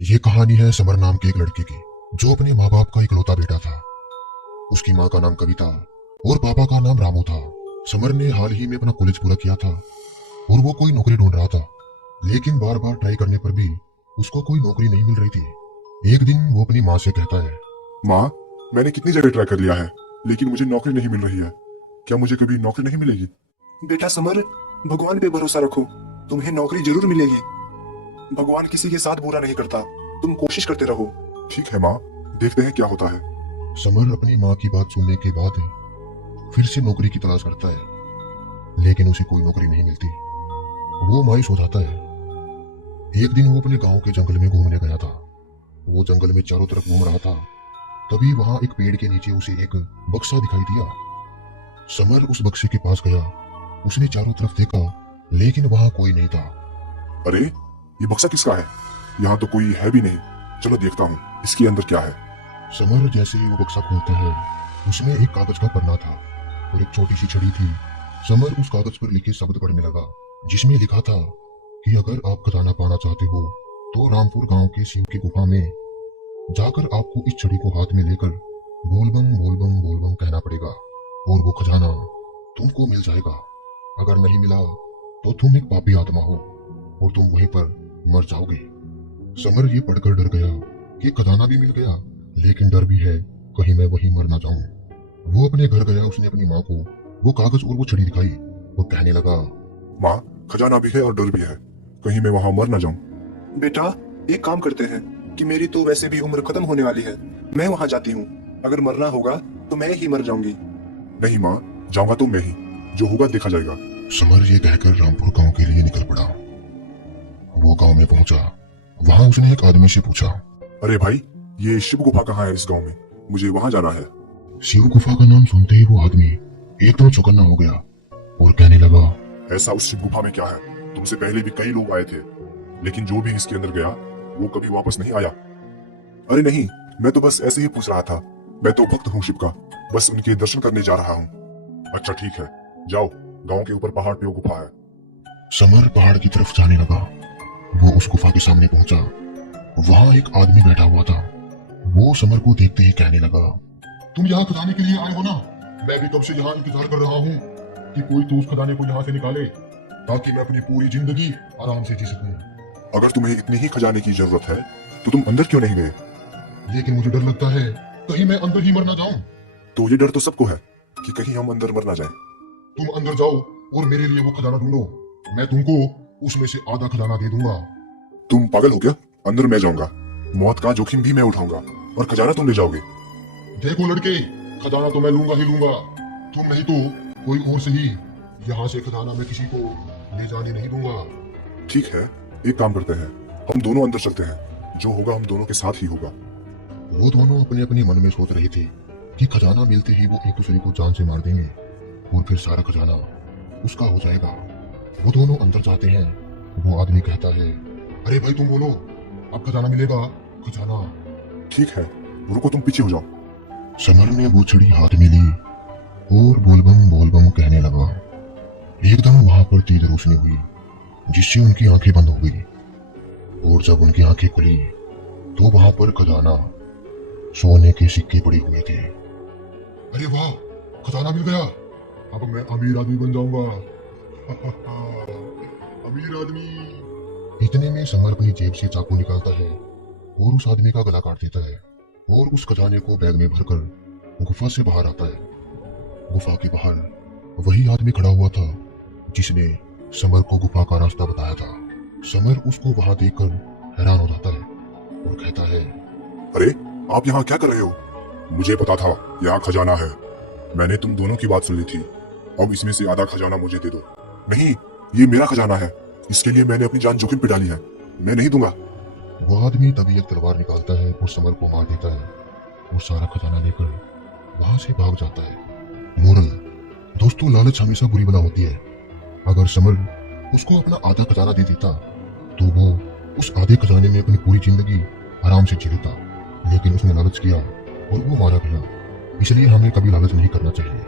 ये कहानी है समर नाम के एक लड़के की, जो अपने माँ बाप का इकलौता बेटा था। उसकी माँ का नाम कविता और पापा का नाम रामू था। समर ने हाल ही में अपना कॉलेज पूरा किया था और वो कोई नौकरी ढूंढ रहा था, लेकिन बार बार ट्राई करने पर भी उसको कोई नौकरी नहीं मिल रही थी। एक दिन वो अपनी माँ से कहता है, माँ, मैंने कितनी जगह ट्राई कर लिया है, लेकिन मुझे नौकरी नहीं मिल रही है। क्या मुझे कभी नौकरी नहीं मिलेगी? बेटा समर, भगवान पे भरोसा रखो, तुम्हें नौकरी जरूर मिलेगी। भगवान किसी के साथ बुरा नहीं करता, तुम कोशिश करते रहो। ठीक है माँ, देखते हैं क्या होता है। समर अपनी माँ की बात सुनने के बाद फिर से नौकरी की तलाश करता है, लेकिन उसे कोई नौकरी नहीं मिलती। वो मायूस हो जाता है। एक दिन वो अपने गांव के जंगल में घूमने गया था। वो जंगल में चारों तरफ घूम रहा था, तभी वहां एक पेड़ के नीचे उसे एक बक्सा दिखाई दिया। समर उस बक्से के पास गया। उसने चारों तरफ देखा, लेकिन वहां कोई नहीं था। अरे, ये बक्सा किसका है? यहाँ तो कोई है भी नहीं। चलो देखता हूँ इसके अंदर क्या है। समर जैसे ही वो बक्सा खोलता है, उसमें एक कागज का पन्ना था और एक छोटी सी छड़ी थी। समर उस कागज पर लिखे शब्द पढ़ने लगा, जिसमें लिखा था कि अगर आप खजाना पाना चाहते हो तो रामपुर गांव के शिव की गुफा में जाकर आपको इस छड़ी को हाथ में लेकर बोलबम बोलबम बोलबम कहना पड़ेगा और वो खजाना तुमको मिल जाएगा। अगर नहीं मिला तो तुम एक पापी आत्मा हो और तुम वहीं पर मर जाओगे। समर ये पढ़कर डर गया कि खजाना भी मिल गया, लेकिन डर भी है कहीं मैं वहीं मर ना जाऊं। वो अपने घर गया। उसने अपनी माँ को वो कागज और वो छड़ी दिखाई और कहने लगा, माँ, खजाना भी है और डर भी है, कहीं मैं वहां मर ना जाऊं। बेटा, एक काम करते हैं कि मेरी तो वैसे भी उम्र खत्म होने वाली है, मैं वहां जाती हूँ। अगर मरना होगा तो मैं ही मर जाऊंगी। नहीं माँ, जाऊंगा तो मैं ही, जो होगा देखा जाएगा। समर ये कहकर रामपुर गांव के लिए निकल पड़ा। वो गांव में पहुंचा। वहां उसने एक आदमी से पूछा, अरे भाई, ये शिव गुफा कहाँ है इस गांव में? मुझे वहां जाना है। शिव गुफा का नाम सुनते ही वो आदमी एकदम चौकन्ना हो गया और कहने लगा, ऐसा उस शिव गुफा में क्या है? तुमसे पहले भी कई लोग आए थे, लेकिन जो भी इसके अंदर गया वो कभी वापस नहीं आया। अरे नहीं, मैं तो बस ऐसे ही पूछ रहा था। मैं तो भक्त हूँ शिव का, बस उनके दर्शन करने जा रहा हूँ। अच्छा ठीक है, जाओ, गांव के ऊपर पहाड़ पे वो गुफा है। समर पहाड़ की तरफ जाने लगा। वो उस गुफा के सामने पहुंचा। वहां एक आदमी बैठा हुआ था। वो समर को देखते ही कहने लगा, तुम यहाँ खजाने के लिए आए हो ना? मैं भी कब से यहाँ इंतजार कर रहा हूँ कि कोई तो उस खजाने को यहाँ से निकाले, ताकि मैं अपनी पूरी जिंदगी आराम से जी सकूं। अगर तुम्हें इतनी ही खजाने की जरूरत है तो तुम अंदर क्यों नहीं गए? लेकिन मुझे डर लगता है कहीं मैं अंदर ही मर ना जाऊं। तो ये डर तो सबको है कि कहीं हम अंदर मर ना जाए। तुम अंदर जाओ और मेरे लिए वो खजाना ढूंढो। मैं तुमको उसमें से आधा खजाना दे दूंगा। तुम पागल हो क्या? अंदर मैं जाऊंगा, मौत का जोखिम भी मैं उठाऊंगा और खजाना तुम ले जाओगे। देखो लड़के, खजाना तो मैं लूंगा ही लूंगा। तुम नहीं तो कोई और सही, यहाँ से खजाना मैं किसी को ले जाने नहीं दूंगा। ठीक है, एक काम करते हैं, हम दोनों अंदर चलते हैं। जो होगा हम दोनों के साथ ही होगा। वो दोनों अपने अपने मन में सोच रहे थे कि खजाना मिलते ही वो एक दूसरे को जान से मार देंगे और फिर सारा खजाना उसका हो जाएगा। वो दोनों अंदर जाते हैं। वो आदमी कहता है, अरे भाई तुम बोलो, अब खजाना मिलेगा? खजाना। ठीक है, रुको, तुम पीछे हो जाओ। समर ने वो छड़ी हाथ में ली और बोलबम कहने लगा। एकदम वहां पर तेज रोशनी हुई, जिससे उनकी आंखें बंद हो गई। और जब उनकी आंखें खुली तो वहां पर खजाना सोने के सिक्के पड़े हुए थे। अरे वाह, खजाना मिल गया, अब मैं अमीर आदमी बन जाऊंगा। अमीर आदमी। इतने में समर अपनी जेब से चाकू निकालता है और उस आदमी का गला काट देता है और उस खजाने को बैग में भरकर गुफा से बाहर आता है। गुफा के बाहर वही आदमी खड़ा हुआ था जिसने समर को गुफा का रास्ता बताया था। समर उसको वहां देखकर हैरान हो जाता है और कहता है, अरे, आप यहाँ क्या कर रहे हो? मुझे पता था यहाँ खजाना है। मैंने तुम दोनों की बात सुन ली थी। अब इसमें से आधा खजाना मुझे दे दो। नहीं, ये मेरा खजाना है, इसके लिए मैंने अपनी जान जोखिम पे डाली है, मैं नहीं दूंगा। वो आदमी तभी एक तलवार निकालता है और समर को मार देता है और सारा खजाना लेकर वहां से भाग जाता है। मोरल, दोस्तों, लालच हमेशा बुरी बला होती है। अगर समर उसको अपना आधा खजाना दे देता तो वो उस आधे खजाने में अपनी पूरी जिंदगी आराम से जी लेता, लेकिन उसने लालच किया और वो मारा गया। इसलिए हमें कभी लालच नहीं करना चाहिए।